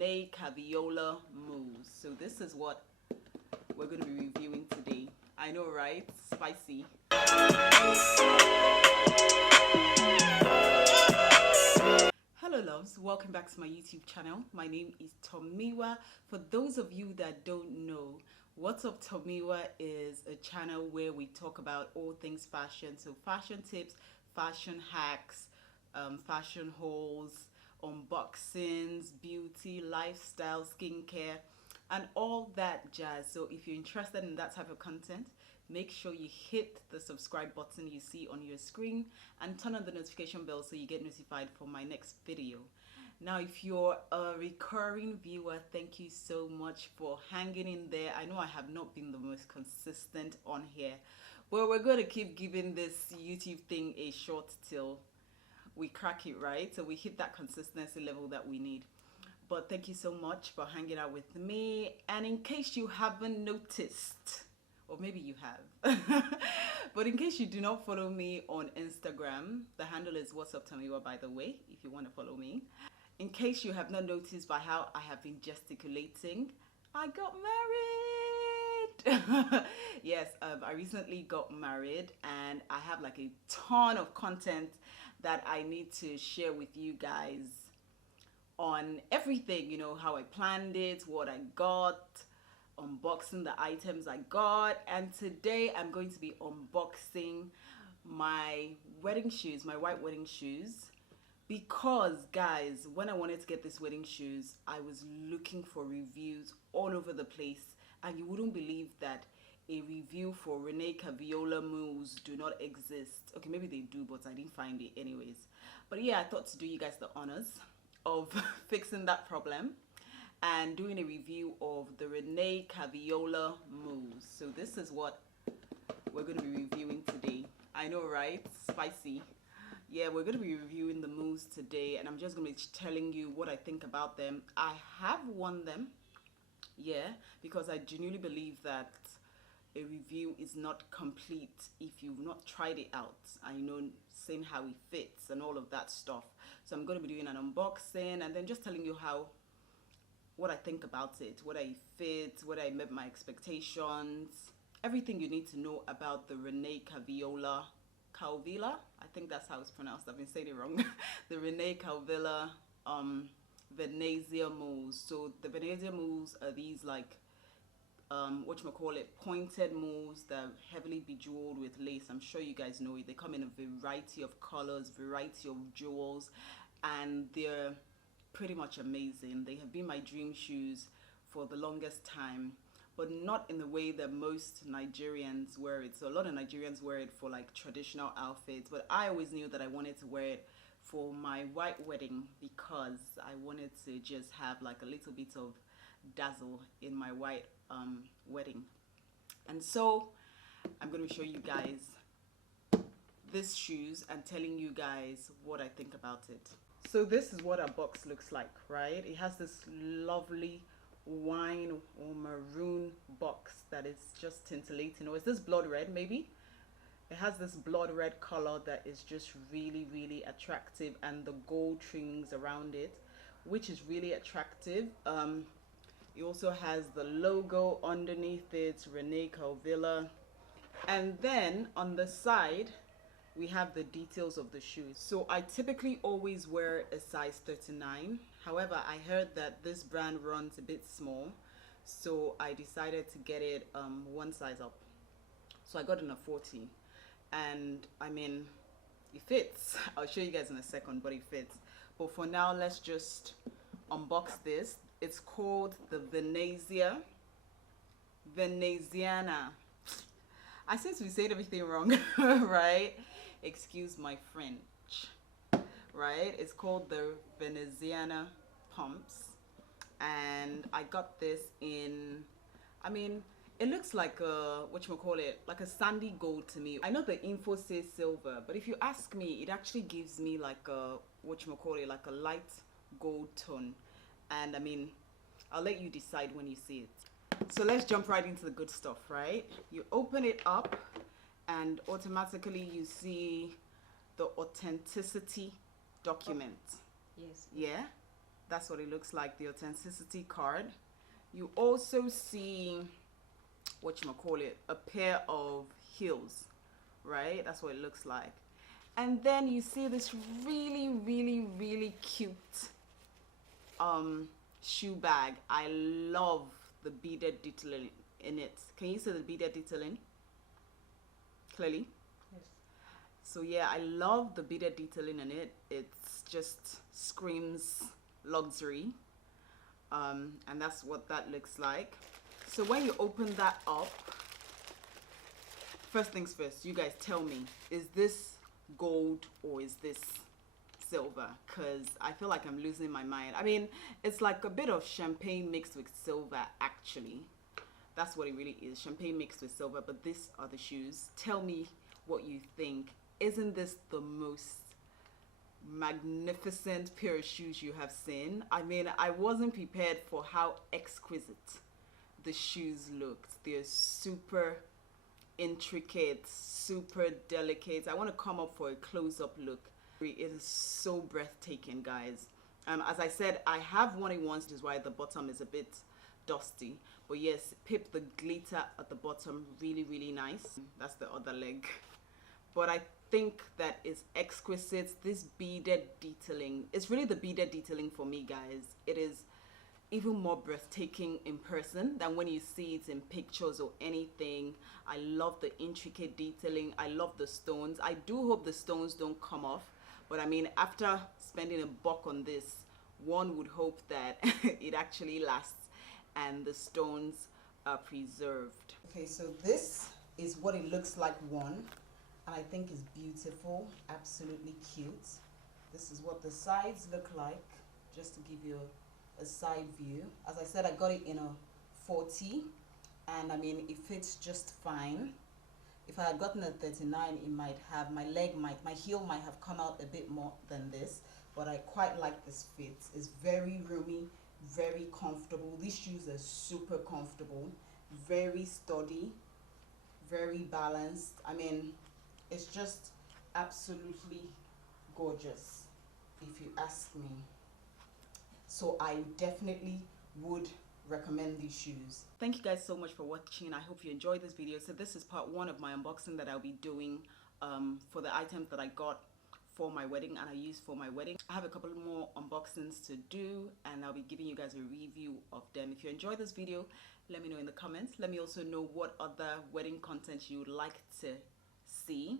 Rene Caovilla mousse. So this is what we're going to be reviewing today. I know, right? Spicy. Hello loves, welcome back to my YouTube channel. My name is Tomiwa. For those of you that don't know, What's Up Tomiwa is a channel where we talk about all things fashion. So fashion tips, fashion hacks, fashion hauls, unboxings, beauty, lifestyle, skincare, and all that jazz. So if you're interested in that type of content, make sure you hit the subscribe button you see on your screen and turn on the notification bell so you get notified for my next video. Now, if you're a recurring viewer, thank you so much for hanging in there. I know I have not been the most consistent on here, but we're going to keep giving this YouTube thing a shot till we crack it, right? So we hit that consistency level that we need. But thank you so much for hanging out with me. And in case you haven't noticed, or maybe you have, but in case you do not follow me on Instagram, the handle is WhatsUpTomiwa, by the way, if you want to follow me. In case you have not noticed by how I have been gesticulating, I got married. Yes, I recently got married and I have like a ton of content that I need to share with you guys on everything, you know, how I planned it, what I got, unboxing the items I got. And today I'm going to be unboxing my wedding shoes, my white wedding shoes. Because guys, when I wanted to get these wedding shoes, I was looking for reviews all over the place, and you wouldn't believe that a review for Rene Caovilla mousse do not exist. Okay, maybe they do, but I didn't find it anyways. But yeah, I thought to do you guys the honors of fixing that problem and doing a review of the Rene Caovilla mousse. So this is what we're going to be reviewing today. I know, right? Spicy. Yeah, we're going to be reviewing the mousse today, and I'm just going to be telling you what I think about them. I have worn them, yeah, because I genuinely believe that a review is not complete if you've not tried it out and you know, saying how it fits and all of that stuff. So I'm going to be doing an unboxing and then just telling you what I think about it, whether it fits, whether I met my expectations, everything you need to know about the Rene Caovilla, I think that's how it's pronounced. I've been saying it wrong. The Rene Caovilla Veneziana mousse. So the Veneziana mousse are these like pointed mousse that are heavily bejeweled with lace. I'm sure you guys know it. They come in a variety of colors, variety of jewels, and they're pretty much amazing. They have been my dream shoes for the longest time, but not in the way that most Nigerians wear it. So a lot of Nigerians wear it for like traditional outfits, but I always knew that I wanted to wear it for my white wedding because I wanted to just have like a little bit of dazzle in my white wedding. And so I'm going to show you guys these shoes and telling you guys what I think about it. So this is what our box looks like, right? It has this lovely wine or maroon box that is just scintillating, or is this blood red? Maybe it has this blood red color that is just really attractive, and the gold trimmings around it, which is really attractive. It also has the logo underneath it, Rene Caovilla, and then on the side we have the details of the shoes. So I typically always wear a size 39. However, I heard that this brand runs a bit small, so I decided to get it one size up. So I got it in a 40, and I mean, it fits. I'll show you guys in a second, but it fits. But for now, let's just unbox this. It's called the Veneziana. I seem to be saying everything wrong, right? Excuse my French. Right, it's called the Veneziana pumps, and I got this in, I mean, it looks like a like a sandy gold to me. I know the info says silver, but if you ask me, it actually gives me like a like a light gold tone. And I mean, I'll let you decide when you see it. So let's jump right into the good stuff, right? You open it up and automatically you see the authenticity document. Yes. Yeah? That's what it looks like, the authenticity card. You also see, whatchamacallit, a pair of heels, right? That's what it looks like. And then you see this really cute shoe bag. I love the beaded detailing in it. Can you see the beaded detailing clearly? Yes. So yeah, I love the beaded detailing in it. It's just screams luxury. And that's what that looks like. So when you open that up, first things first, you guys tell me, is this gold or is this silver? Because I feel like I'm losing my mind. I mean, it's like a bit of champagne mixed with silver, actually. That's what it really is, champagne mixed with silver. But these are the shoes. Tell me what you think. Isn't this the most magnificent pair of shoes you have seen? I mean, I wasn't prepared for how exquisite the shoes looked. They're super intricate, super delicate. I want to come up for a close-up look. It is so breathtaking, guys. As I said, I have worn it once, which is why the bottom is a bit dusty. But yes, pip the glitter at the bottom, really nice. That's the other leg. But I think that is exquisite. This beaded detailing, it's really the beaded detailing for me, guys. It is even more breathtaking in person than when you see it in pictures or anything. I love the intricate detailing. I love the stones. I do hope the stones don't come off, but I mean, after spending $1 on this, one would hope that it actually lasts and the stones are preserved. Okay, so this is what it looks like, one, and I think is beautiful, absolutely cute. This is what the sides look like, just to give you a side view. As I said, I got it in a 40, and I mean, it fits just fine. If I had gotten a 39, it might have, my heel might have come out a bit more than this, but I quite like this fit. It's very roomy, very comfortable. These shoes are super comfortable, very sturdy, very balanced. I mean, it's just absolutely gorgeous, if you ask me. So I definitely would recommend these shoes. Thank you guys so much for watching. I hope you enjoyed this video. So this is part 1 of my unboxing that I'll be doing for the items that I got for my wedding and I used for my wedding. I have a couple more unboxings to do and I'll be giving you guys a review of them. If you enjoyed this video, let me know in the comments. Let me also know what other wedding content you would like to see.